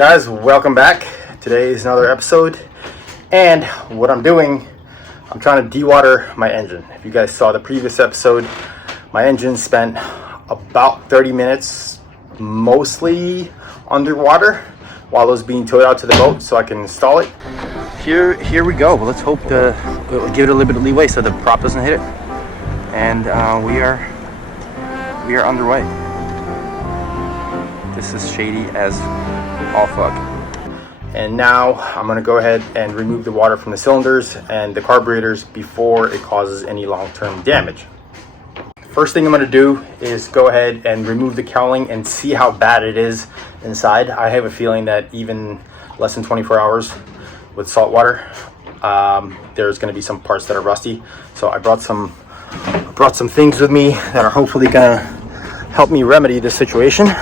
Guys, welcome back. Today is another episode, and what I'm doing, I'm trying to dewater my engine. If you guys saw the previous episode, my engine spent about 30 minutes mostly underwater while it was being towed out to the boat so I can install it. Here we go. Let's hope we'll give it a little bit of leeway so the prop doesn't hit it. And we are underway. This is shady as all fuck. And now I'm gonna go ahead and remove the water from the cylinders and the carburetors before it causes any long-term damage. First thing I'm gonna do is go ahead and remove the cowling and see how bad it is inside. I have a feeling that even less than 24 hours with salt water, there's gonna be some parts that are rusty. So I brought some things with me that are hopefully gonna help me remedy this situation.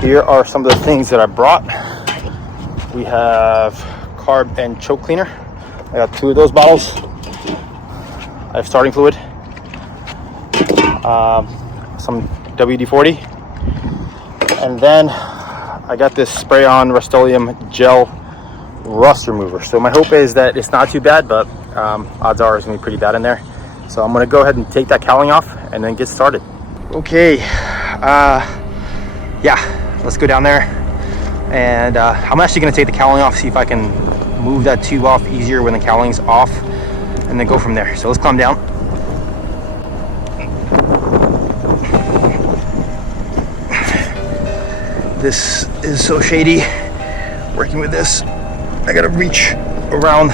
Here are some of the things that I brought. We have carb and choke cleaner. I got 2 of those bottles. I have starting fluid, some WD-40, and then I got this spray-on Rust-Oleum gel rust remover. So my hope is that it's not too bad, but odds are it's gonna be pretty bad in there. So I'm gonna go ahead and take that cowling off and then get started. Okay, yeah, let's go down there. And I'm actually gonna take the cowling off, see if I can move that tube off easier when the cowling's off, and then go from there. So let's climb down. This is so shady working with this. I gotta reach around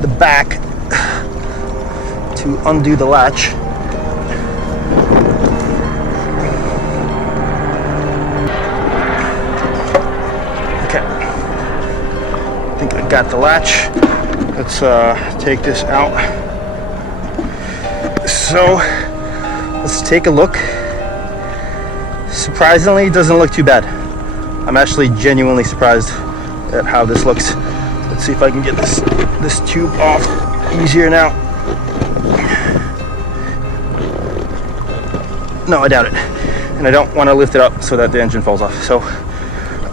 the back to undo the latch. Okay, I think I got the latch. Let's take this out. So let's take a look. Surprisingly, it doesn't look too bad. I'm actually genuinely surprised at how this looks. Let's see if I can get this tube off easier now. No, I doubt it. And I don't want to lift it up so that the engine falls off. So,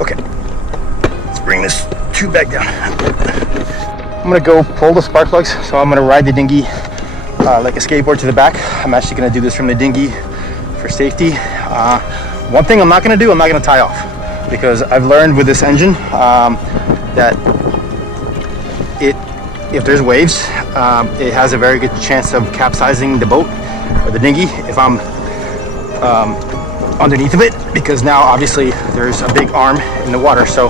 okay. Let's bring this tube back down. I'm gonna go pull the spark plugs. So I'm gonna ride the dinghy like a skateboard to the back. I'm actually gonna do this from the dinghy for safety. One thing I'm not gonna do, I'm not gonna tie off, because I've learned with this engine that if there's waves, it has a very good chance of capsizing the boat or the dinghy if I'm underneath of it, because now obviously there's a big arm in the water. So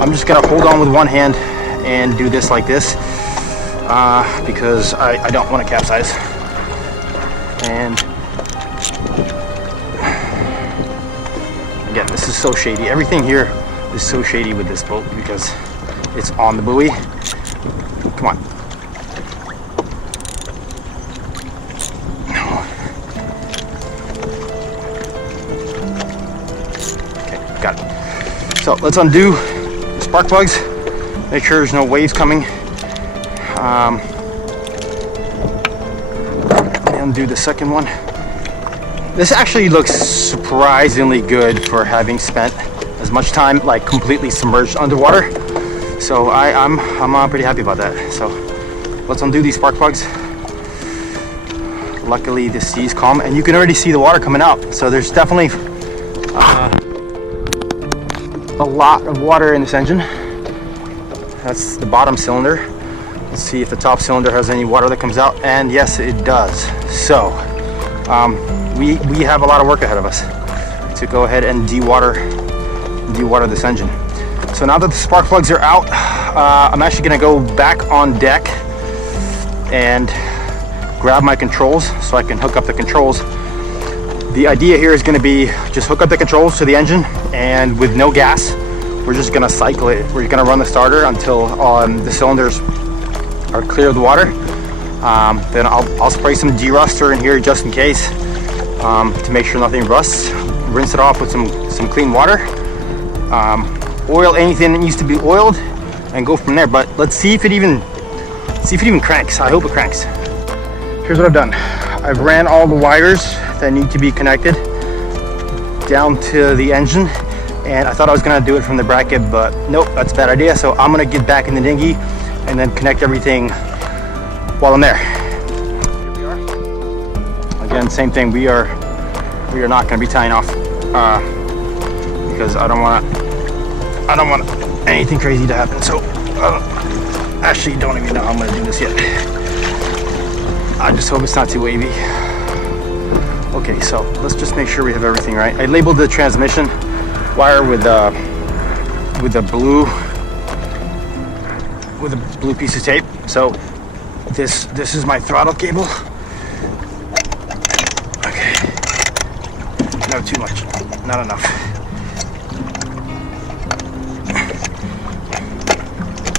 I'm just gonna hold on with one hand and do this like this because I don't want to capsize. And again, this is so shady. Everything here is so shady with this boat because it's on the buoy. Come on. No. Okay, got it. So let's undo the spark plugs. Make sure there's no waves coming. Undo the second one. This actually looks surprisingly good for having spent as much time like completely submerged underwater. So I'm pretty happy about that. So let's undo these spark plugs. Luckily the sea's calm and you can already see the water coming out. So there's definitely a lot of water in this engine. That's the bottom cylinder. Let's see if the top cylinder has any water that comes out, and yes, it does. So we have a lot of work ahead of us to go ahead and dewater this engine. So now that the spark plugs are out, I'm actually gonna go back on deck and grab my controls so I can hook up the controls. The idea here is gonna be just hook up the controls to the engine, and with no gas, we're just gonna cycle it. We're gonna run the starter until the cylinders are clear of the water. Then I'll spray some deruster in here just in case to make sure nothing rusts. Rinse it off with some clean water. Oil anything that needs to be oiled, and go from there. But let's see if it even cranks. I hope it cranks. Here's what I've done. I've ran all the wires that need to be connected down to the engine, and I thought I was gonna do it from the bracket, but nope, that's a bad idea. So I'm gonna get back in the dinghy and then connect everything while I'm there. Here we are. Again, same thing. We are not gonna be tying off because I don't want anything crazy to happen. So actually don't even know how I'm gonna do this yet. I just hope it's not too wavy. Okay, so let's just make sure we have everything right. I labeled the transmission wire with a blue piece of tape. So this is my throttle cable. Okay, no, too much, not enough.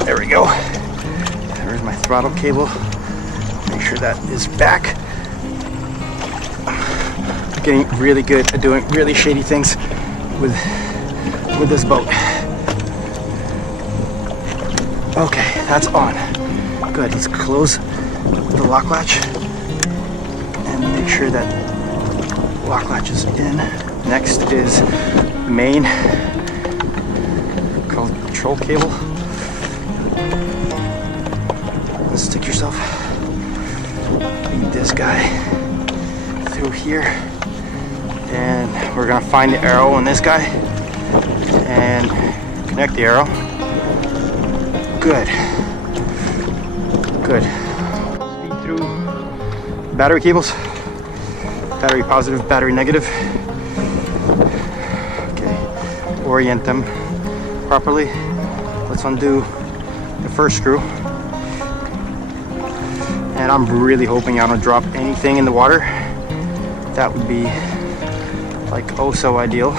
There we go. There's my throttle cable. Make sure that is back. I'm getting really good at doing really shady things with this boat. Okay, that's on. Good, let's close the lock latch and make sure that lock latch is in. Next is the main control cable. Stick yourself, feed this guy through here, and we're gonna find the arrow on this guy and connect the arrow. Good. Feed through battery cables, battery positive, battery negative. Okay, orient them properly. Let's undo the first screw. And I'm really hoping I don't drop anything in the water. That would be like oh so ideal.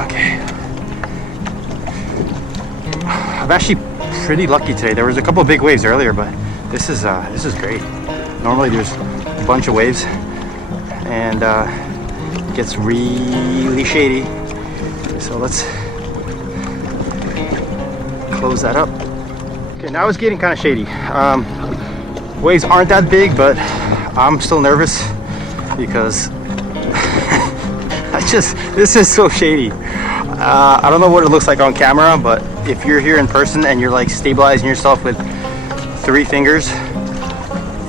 Okay. I'm actually pretty lucky today. There was a couple of big waves earlier, but this is great. Normally there's a bunch of waves and it gets really shady. So let's close that up. Okay, now it's getting kind of shady. Waves aren't that big, but I'm still nervous because this is so shady. I don't know what it looks like on camera, but if you're here in person and you're like stabilizing yourself with 3 fingers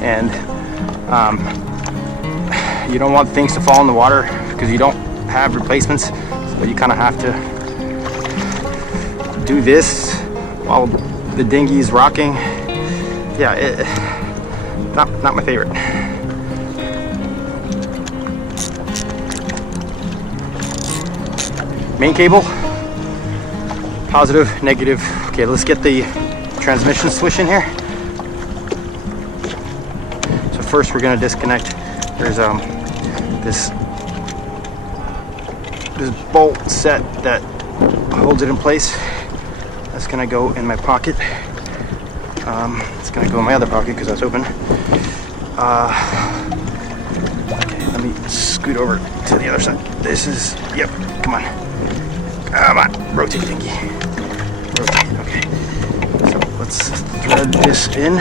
and you don't want things to fall in the water because you don't have replacements, so you kind of have to do this while the dinghy is rocking. Yeah, not my favorite. Main cable, positive, negative. Okay, let's get the transmission switch in here. So first we're gonna disconnect. There's this bolt set that holds it in place. That's gonna go in my pocket. It's gonna go in my other pocket because that's open. Okay, let me scoot over to the other side. This is, yep, come on, rotate dinghy. Rotate, okay. So let's thread this in.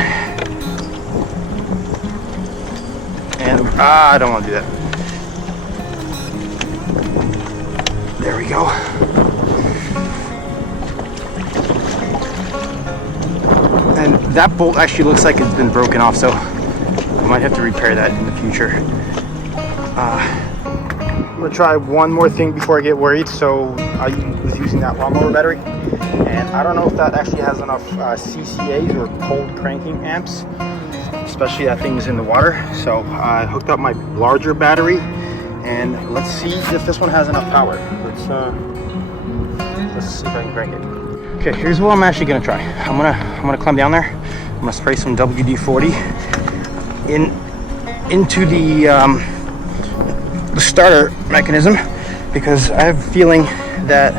And, I don't want to do that. There we go. And that bolt actually looks like it's been broken off, so I might have to repair that in the future. I'm gonna try one more thing before I get worried. So I was using that lawnmower battery, and I don't know if that actually has enough CCAs or cold cranking amps, especially that thing's in the water. So I hooked up my larger battery, and let's see if this one has enough power. Let's see if I can crank it. Okay, here's what I'm actually gonna try. I'm gonna climb down there. I'm gonna spray some WD-40 into the starter mechanism, because I have a feeling that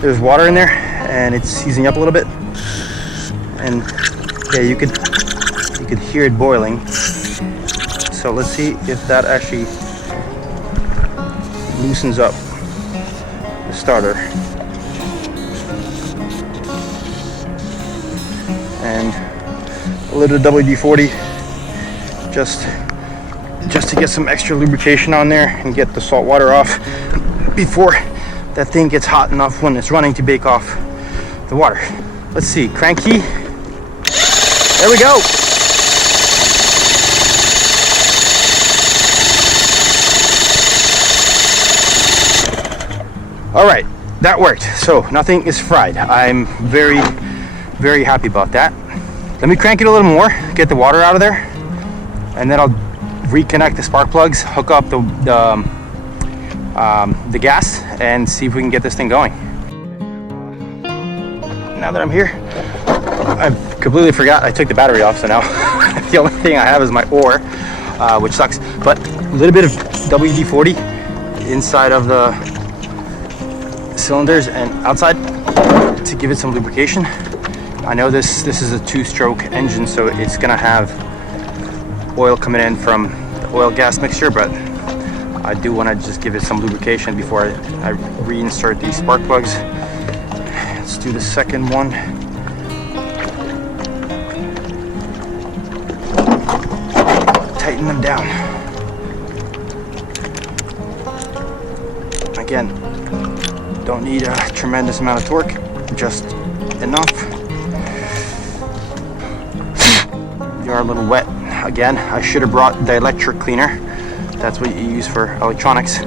there's water in there and it's seizing up a little bit. And yeah, you could hear it boiling. So let's see if that actually loosens up the starter. And a little WD-40 just to get some extra lubrication on there and get the salt water off. before that thing gets hot enough when it's running to bake off the water. Let's see, crank key. There we go. All right, that worked. So nothing is fried. I'm very, very happy about that. Let me crank it a little more, get the water out of there, and then I'll reconnect the spark plugs, hook up the gas, and see if we can get this thing going. Now that I'm here, I completely forgot I took the battery off, so now the only thing I have is my oar, which sucks. But a little bit of WD-40 inside of the cylinders and outside to give it some lubrication. I know this is a 2-stroke engine, so it's gonna have oil coming in from the oil gas mixture, but I do want to just give it some lubrication before I reinsert these spark plugs. Let's do the second one. Tighten them down. Again, don't need a tremendous amount of torque, just enough. They are a little wet. Again, I should have brought the electric cleaner. That's what you use for electronics.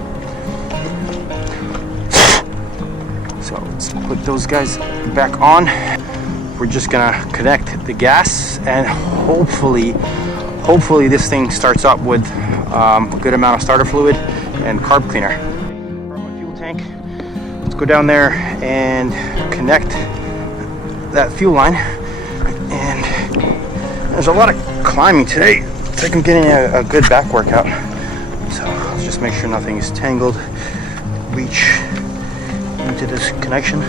So let's put those guys back on. We're just gonna connect the gas, and hopefully this thing starts up with a good amount of starter fluid and carb cleaner. From my fuel tank, let's go down there and connect that fuel line. And there's a lot of climbing today. It's like I'm getting a good back workout. So let's just make sure nothing is tangled. Reach into this connection,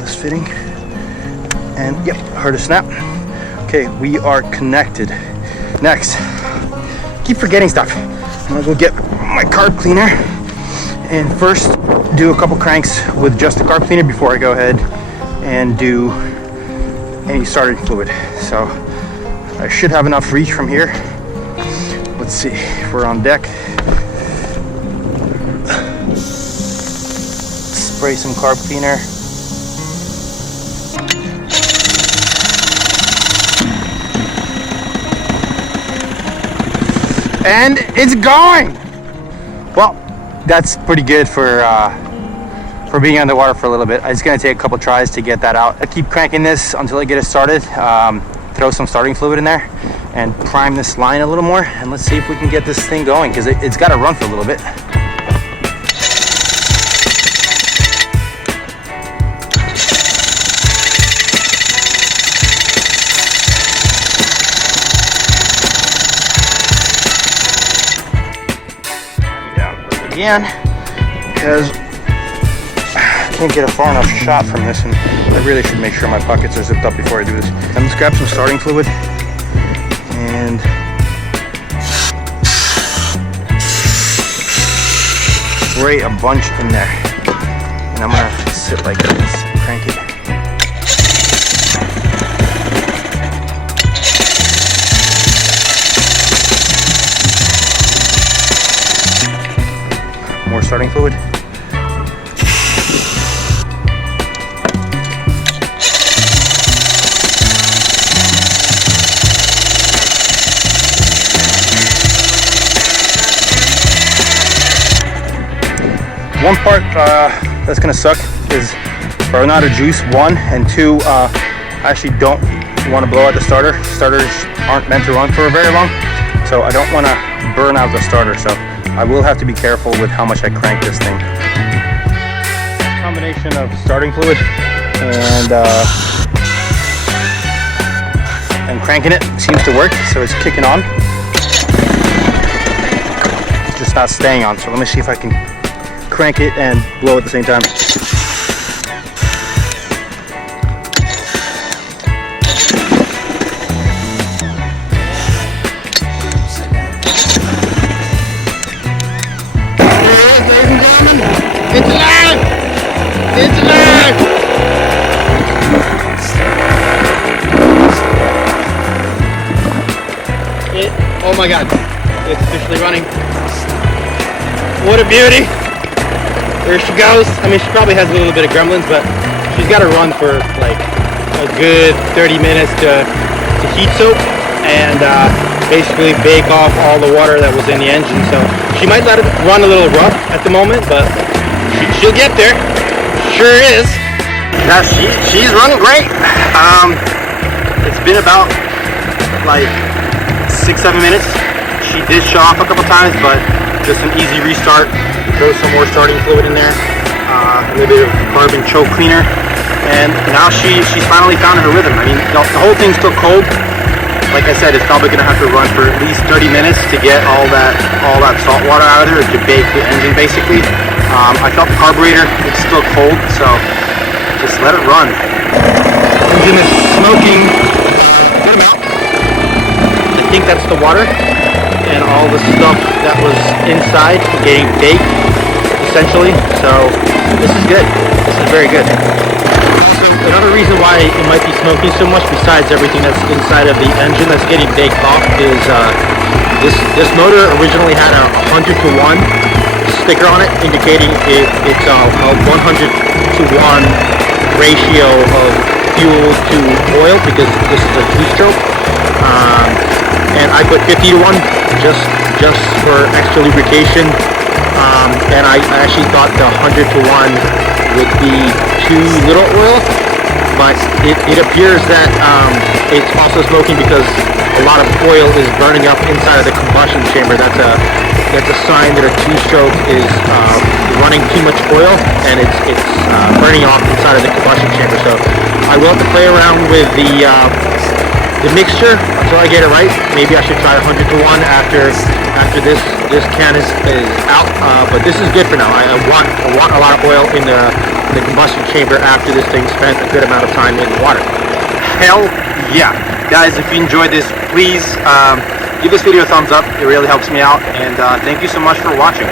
this fitting, and yep, heard a snap. Okay, we are connected. Next, keep forgetting stuff. I'm gonna go get my carb cleaner and first do a couple cranks with just the carb cleaner before I go ahead and do any starting fluid. So I should have enough reach from here. Let's see if we're on deck. Spray some carb cleaner. And it's going! Well, that's pretty good for being underwater for a little bit. It's gonna take a couple tries to get that out. I keep cranking this until I get it started. Throw some starting fluid in there and prime this line a little more, and let's see if we can get this thing going, because it's got to run for a little bit. Down again, because I can't get a far enough shot from this, and I really should make sure my pockets are zipped up before I do this. And let's grab some starting fluid and spray a bunch in there. And I'm gonna sit like this, crank it. More starting fluid. One part that's gonna suck is running out of juice, 1, and 2, I actually don't want to blow out the starter. Starters aren't meant to run for very long, so I don't want to burn out the starter, so I will have to be careful with how much I crank this thing. Combination of starting fluid and cranking it seems to work, so it's kicking on. It's just not staying on, so let me see if I can crank it and blow at the same time. It's alive! It's alive! Oh my god, it's officially running. What a beauty! There she goes. I mean, she probably has a little bit of gremlins, but she's got to run for like a good 30 minutes to heat soak and basically bake off all the water that was in the engine. So she might let it run a little rough at the moment, but she'll get there. Sure is. Yeah, she's running great. It's been about like 6-7 minutes. She did shut off a couple times, but just an easy restart. Throw some more starting fluid in there, a little bit of carbon choke cleaner, and now she's finally found her rhythm. I mean, the whole thing's still cold. Like I said, it's probably going to have to run for at least 30 minutes to get all that salt water out of there, to bake the engine basically. I felt the carburetor, it's still cold, so just let it run. Engine is smoking a good amount. I think that's the water and all the stuff that was inside getting baked, essentially. So this is good. This is very good. So another reason why it might be smoking so much, besides everything that's inside of the engine that's getting baked off, is this motor originally had a 100-to-1 sticker on it, indicating it's a 100-to-1 ratio of fuel to oil, because this is a two-stroke. And I put 50-to-1 just for extra lubrication, and I actually thought the 100-to-1 would be too little oil, but it appears that it's also smoking because a lot of oil is burning up inside of the combustion chamber. That's a sign that a two-stroke is running too much oil, and it's burning off inside of the combustion chamber. So I will have to play around with the mixture until I get it right. Maybe I should try 100-to-1 after this can is out. But this is good for now. I want a lot of oil in the combustion chamber after this thing spent a good amount of time in the water. Hell yeah. Guys, if you enjoyed this, please give this video a thumbs up. It really helps me out. And thank you so much for watching.